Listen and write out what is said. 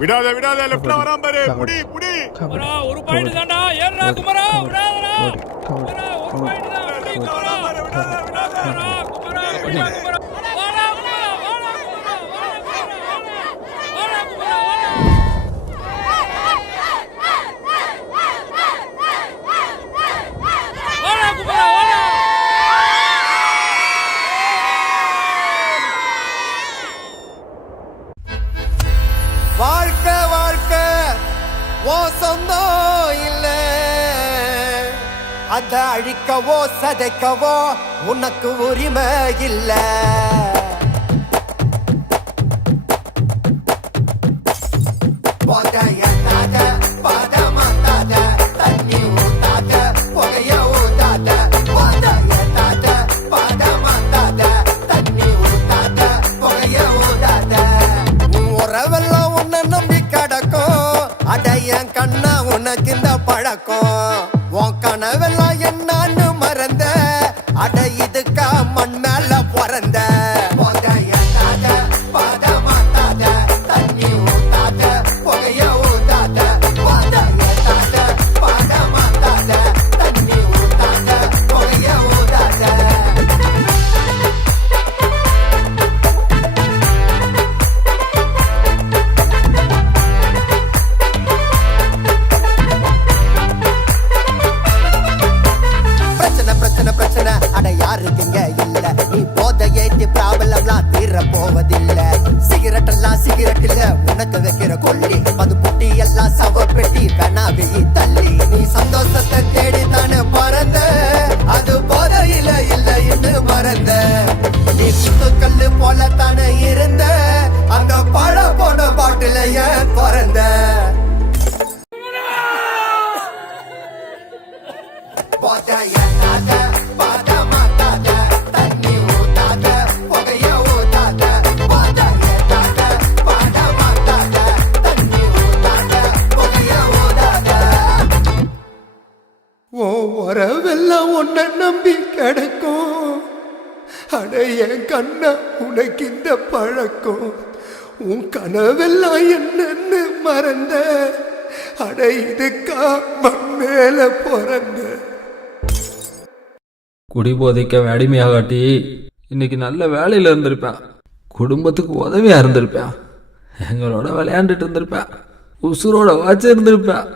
விடாத விடாத லெஃப்ட்ல வராம பாரு. புடி புடி. குமரா ஒரு பாயிண்ட் தான்டா. ஏறா குமரா விடாதடா. குமரா ஒரு பாயிண்ட் தான். புடி குமரா விடாத விடாத. குமரா புடி குமரா. வாடா குமரா வாடா குமரா வாடா குமரா வாடா. வாடா குமரா வாடா. வாழ்க்கை வாழ்க்கை ஓ சொந்தம் இல்ல, அத அழிக்கவோ சதைக்கவோ உனக்கு உரிமை இல்ல. என் கண்ணா உனக்கு இந்த பழக்கம், உன் கனவெல்லாம் என்னன்னு மறந்த, அட இதுக்கா மண் மேல பிறந்த. போவதில்லை சிகரெட் எல்லாம் சிகரெட் இல்ல உனக்கு வைக்கிற கொல்லி, அது புட்டி எல்லாம் சவ பெட்டி வேணா வெளி தள்ளி. நீ சந்தோஷத்தை தேடித்தானே பறந்த, அது போதையில இல்ல என்று மறந்த. நீ குத்துக்கல்லு போல தானே இருந்த, அந்த பழ போன பாட்டில ஏன் பிறந்த. உறவெல்லாம் உன்னை நம்பி கிடக்கும், அட என் கண்ணா உனக்கு இந்த பழக்கம், உன் கனவெல்லாம் என்னன்னு மறந்த, அட இதுக்கா மண் மேல பிறந்த. குடி போதைக்க அடிமையாகாட்டி இன்னைக்கு நல்ல வேலையில இருந்திருப்பேன், குடும்பத்துக்கு உதவியா இருந்திருப்பேன், எங்களோட விளையாண்டுட்டு இருந்திருப்பேன், உசுரோட வாச்சு இருந்திருப்பேன்.